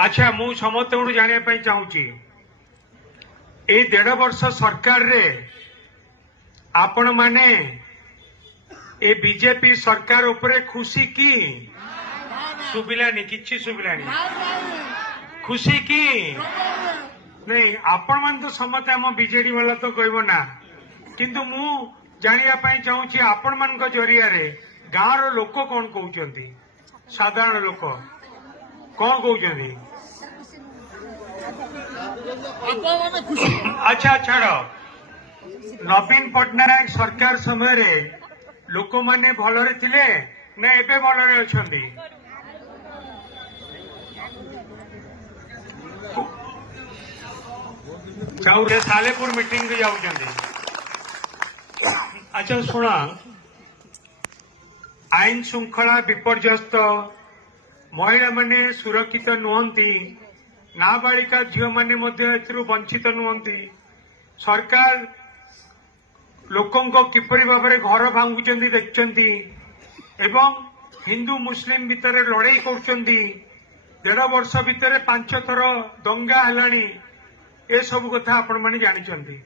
अच्छा मु समस्त जानापी चाहूँगी ए 1.5 वर्ष सरकार रे आपण माने ए बीजेपी सरकार उपरे खुशी की सुबिलानी किछि सुबिलानी खुशी की नहीं आपण मान तो समते आम बीजेडी वाला तो कहबो ना किंतु मु जानिया पई चाहूँगी आपण मान को जरिया रे गाँव रो लोक कौन कहउचंती साधारण लोक कौन कहउचंती अच्छा छाड़ नवीन पट्टनायक सरकार समय रे लोक माने भलरे थिले ना एबे भलरे अछंती चाउरे सालेपुर मीटिंग रे जाउचंती अच्छा सुना आईन श्रृंखला विपर्यस्त महिला माने सुरक्षित नुहंती नाबालिका झील माने वंचित नुहंती सरकार लोकों किपरि भाव में घर भांगुचंती देखचंती एवं हिंदू मुस्लिम भितर लड़ाई करचंती 1.5 वर्ष भितर 5 थर दंगा हेलानी ए सब कथा आपण माने जानिचंती।